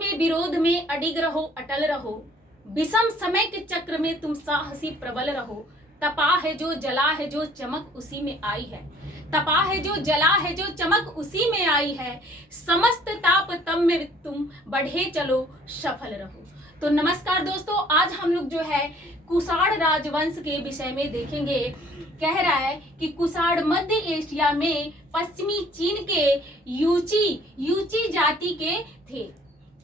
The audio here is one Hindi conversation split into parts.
में विरोध में अडिग रहो, अटल रहो, विषम समय के चक्र में तुम साहसी प्रबल रहो। तपा है जो जला है जो चमक उसी में आई है, तपा है जो जला है जो चमक उसी में आई है, समस्त ताप तम में तुम बढ़े चलो सफल रहो। तो नमस्कार दोस्तों, आज हम लोग जो है कुषाण राजवंश के विषय में देखेंगे। कह रहा है कि कुषाण मध्य एशिया में पश्चिमी चीन के यूची जाति के थे।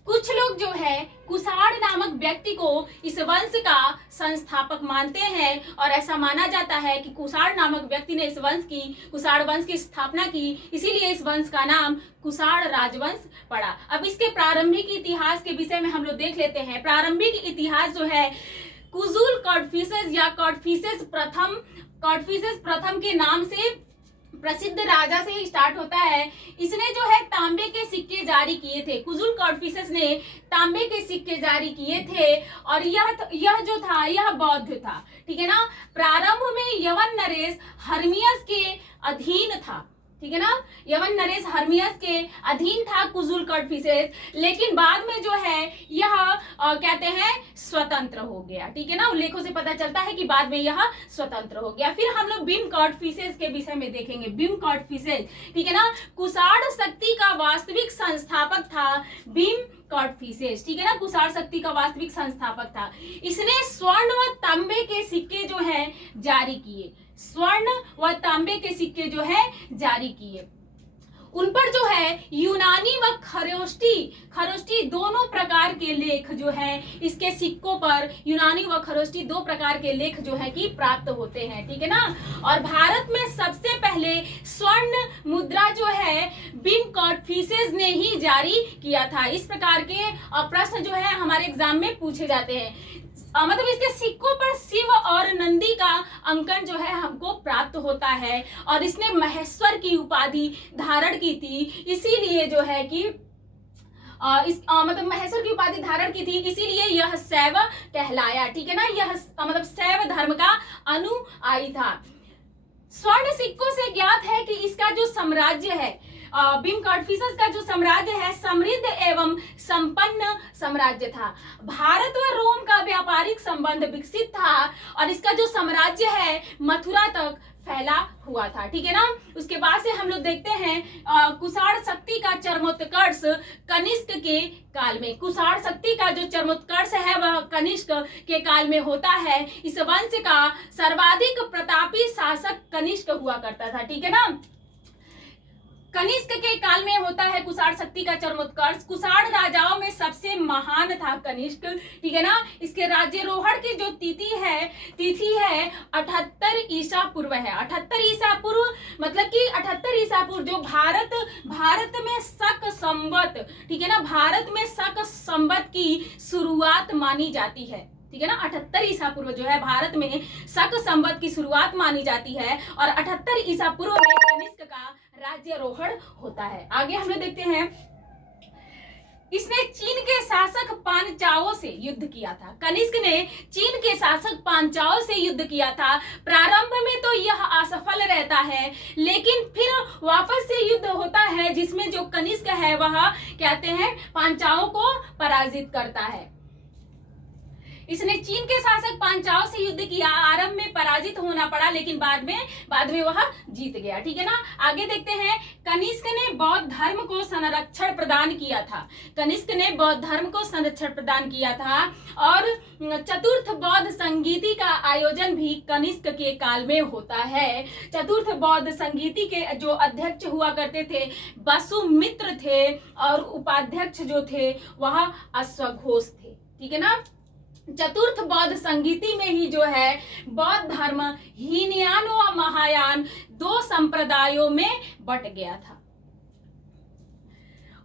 कुछ लोग जो है कुषाण नामक व्यक्ति को इस वंश का संस्थापक मानते हैं और ऐसा माना जाता है कि कुषाण नामक व्यक्ति ने कुषाण वंश की स्थापना की, इसीलिए इस वंश का नाम कुषाण राजवंश पड़ा। अब इसके प्रारंभिक इतिहास के विषय में हम लोग देख लेते हैं। प्रारंभिक इतिहास जो है कुजुल कॉडफिसेस या कॉडफिसेस प्रथम के नाम से प्रसिद्ध राजा से ही स्टार्ट होता है। इसने जो है तांबे के सिक्के जारी किए थे। कुजुल कॉडफिसेस ने तांबे के सिक्के जारी किए थे और यह जो था यह बौद्ध था, ठीक है ना। प्रारंभ में यवन नरेश हर्मियस के अधीन था, ठीक है ना। यवन नरेश हर्मियस के अधीन था कुजुल कॉडफिसेस, लेकिन बाद में जो है यह कहते हैं स्वतंत्र हो गया, ठीक है ना। उल्लेखों से पता चलता है कि बाद में यह स्वतंत्र हो गया। फिर हम लोग भीम कॉडफिसेस के विषय में देखेंगे। भीम कॉडफिसेस, ठीक है ना, कुषाण शक्ति का वास्तविक संस्थापक था भीम कॉडफिसेस, ठीक है ना। कुषाण शक्ति का वास्तविक संस्थापक था। इसने स्वर्ण व तांबे के सिक्के जो है जारी किए, स्वर्ण व तांबे के सिक्के जो है जारी किए। उन पर जो है यूनानी व खरोष्टी दोनों प्रकार के लेख जो है इसके सिक्कों पर यूनानी व खरोष्टी दो प्रकार के लेख जो है कि प्राप्त होते हैं, ठीक है ना। और भारत में सबसे पहले स्वर्ण मुद्रा जो है भीम कॉडफिसेस ने ही जारी किया था। इस प्रकार के प्रश्न जो है हमारे एग्जाम में पूछे जाते हैं। मतलब इसके सिक्कों पर शिव और नंदी का अंकन जो है हमको प्राप्त होता है और इसने महेश्वर की उपाधि धारण की थी, इसीलिए जो है कि मतलब महेश्वर की उपाधि धारण की थी, इसीलिए यह शैव कहलाया, ठीक है ना। यह मतलब शैव धर्म का अनुयायी था। स्वर्ण सिक्कों से ज्ञात है कि इसका जो साम्राज्य है भीम कॉडफिसेस का जो साम्राज्य है समृद्ध एवं संपन्न साम्राज्य था। भारत व रोम का व्यापारिक संबंध विकसित था और इसका जो साम्राज्य है मथुरा तक फैला हुआ था, ठीक है ना। उसके बाद से हम लोग देखते हैं कुषाण शक्ति का चरमोत्कर्ष कनिष्क के काल में। कुषाण शक्ति का जो चरमोत्कर्ष है वह कनिष्क के काल में होता है। इस वंश का सर्वाधिक प्रतापी शासक कनिष्क हुआ करता था, ठीक है ना। कनिष्क के काल में होता है कुषाण शक्ति का चरमोत्कर्ष। कुषाण राजाओं में सबसे महान था कनिष्क, ठीक है ना। इसके राज्यरोहण की जो तिथि है 78 ईसा पूर्व है। 78 ईसा पूर्व मतलब कि 78 ईसा पूर्व जो भारत में शक संवत, ठीक है ना, भारत में शक संवत की शुरुआत मानी जाती है, ठीक है ना। 78 ईसा पूर्व जो है भारत में शक संवत की शुरुआत मानी जाती है और 78 ईसा पूर्व में कनिष्क का राज्यारोहण होता है। आगे हम लोग देखते हैं, इसने चीन के शासक पांचाओं से युद्ध किया था। कनिष्क ने चीन के शासक पांचाओं से युद्ध किया था। प्रारंभ में तो यह असफल रहता है, लेकिन फिर वापस से युद्ध होता है जिसमें जो कनिष्क है वह कहते हैं पांचाओं को पराजित करता है। इसने चीन के शासक पांचाओं से युद्ध किया। आरंभ में पराजित होना पड़ा, लेकिन बाद में वह जीत गया, ठीक है ना। आगे देखते हैं, कनिष्क ने बौद्ध धर्म को संरक्षण प्रदान किया था। कनिष्क ने बौद्ध धर्म को संरक्षण प्रदान किया था और चतुर्थ बौद्ध संगीति का आयोजन भी कनिष्क के काल में होता है। चतुर्थ बौद्ध संगीति के जो अध्यक्ष हुआ करते थे वसुमित्र थे और उपाध्यक्ष जो थे वह अश्वघोष थे, ठीक है ना। चतुर्थ बौद्ध संगीति में ही जो है बौद्ध धर्म हीनयान व महायान दो संप्रदायों में बट गया था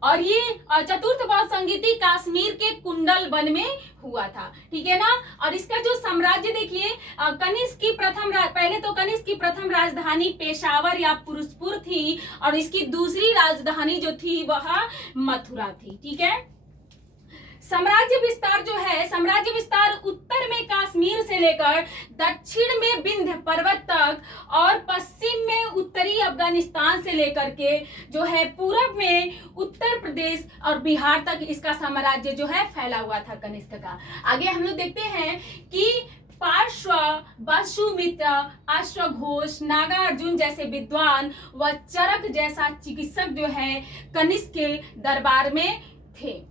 और ये चतुर्थ बौद्ध संगीति कश्मीर के कुंडल वन में हुआ था, ठीक है ना। और इसका जो साम्राज्य देखिए कनिष्क की प्रथम राजधानी पेशावर या पुरुषपुर थी और इसकी दूसरी राजधानी जो थी वह मथुरा थी, ठीक है। साम्राज्य विस्तार जो है, साम्राज्य विस्तार उत्तर में कश्मीर से लेकर दक्षिण में विंध्य पर्वत तक और पश्चिम में उत्तरी अफगानिस्तान से लेकर के जो है पूरब में उत्तर प्रदेश और बिहार तक इसका साम्राज्य जो है फैला हुआ था कनिष्क का। आगे हम लोग देखते हैं कि पार्श्व, वसुमित्र, अश्वघोष, नागार्जुन जैसे विद्वान व चरक जैसा चिकित्सक जो है कनिष्क के दरबार में थे।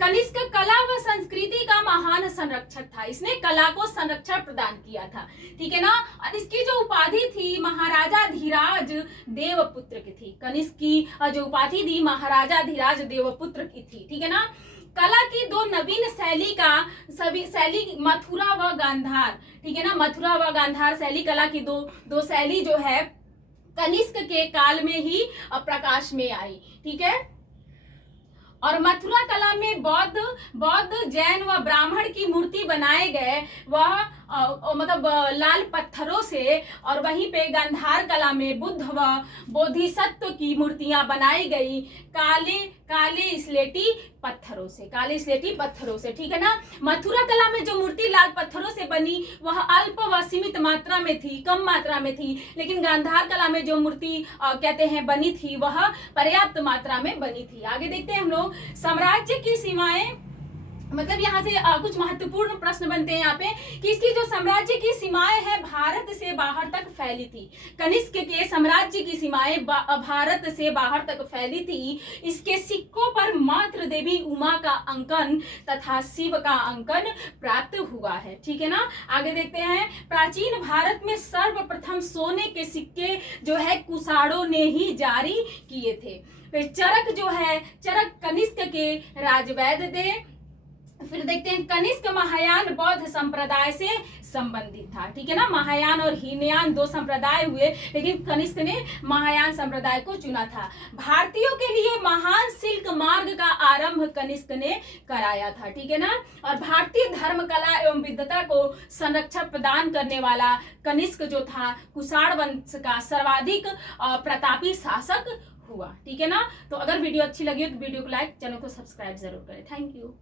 कनिष्क कला व संस्कृति का महान संरक्षक था, इसने कला को संरक्षण प्रदान किया था, ठीक है ना। और इसकी जो उपाधि थी महाराजा धीराज देवपुत्र की थी, कनिष्क की जो उपाधि थी महाराजा धीराज देवपुत्र की थी, ठीक है ना। कला की दो नवीन शैली का सभी शैली मथुरा व गांधार, ठीक है ना, मथुरा व गांधार शैली कला की दो शैली जो है कनिष्क के काल में ही प्रकाश में आई, ठीक है। और मथुरा कला में बौद्ध जैन व ब्राह्मण की मूर्ति बनाए गए, वह मतलब लाल पत्थरों से, और वहीं पे गांधार कला में बुद्ध व बोधिसत्व की मूर्तियां बनाई गई काले स्लेटी पत्थरों से, ठीक है ना। मथुरा कला में जो मूर्ति लाल पत्थरों से बनी वह अल्प व सीमित मात्रा में थी, कम मात्रा में थी, लेकिन गांधार कला में जो मूर्ति कहते हैं बनी थी वह पर्याप्त मात्रा में बनी थी। आगे देखते हैं हम लोग साम्राज्य की सीमाएं, मतलब यहाँ से कुछ महत्वपूर्ण प्रश्न बनते हैं यहाँ पे कि इसकी जो साम्राज्य की सीमाएं है भारत से बाहर तक फैली थी। कनिष्क के साम्राज्य की सीमाएं भारत से बाहर तक फैली थी। इसके सिक्कों पर मात्र देवी उमा का अंकन तथा शिव का अंकन प्राप्त हुआ है, ठीक है ना। आगे देखते हैं, प्राचीन भारत में सर्वप्रथम सोने के सिक्के जो है कुषाणों ने ही जारी किए थे। चरक जो है, चरक कनिष्क के राजवैद्य थे। फिर देखते हैं कनिष्क महायान बौद्ध संप्रदाय से संबंधित था, ठीक है ना। महायान और हीनयान दो संप्रदाय हुए, लेकिन कनिष्क ने महायान संप्रदाय को चुना था। भारतीयों के लिए महान सिल्क मार्ग का आरंभ कनिष्क ने कराया था, ठीक है ना। और भारतीय धर्म कला एवं विद्वता को संरक्षण प्रदान करने वाला कनिष्क जो था कुषाण वंश का सर्वाधिक प्रतापी शासक हुआ, ठीक है ना। तो अगर वीडियो अच्छी लगी हो तो वीडियो को लाइक, चैनल को सब्सक्राइब जरूर करें। Thank you.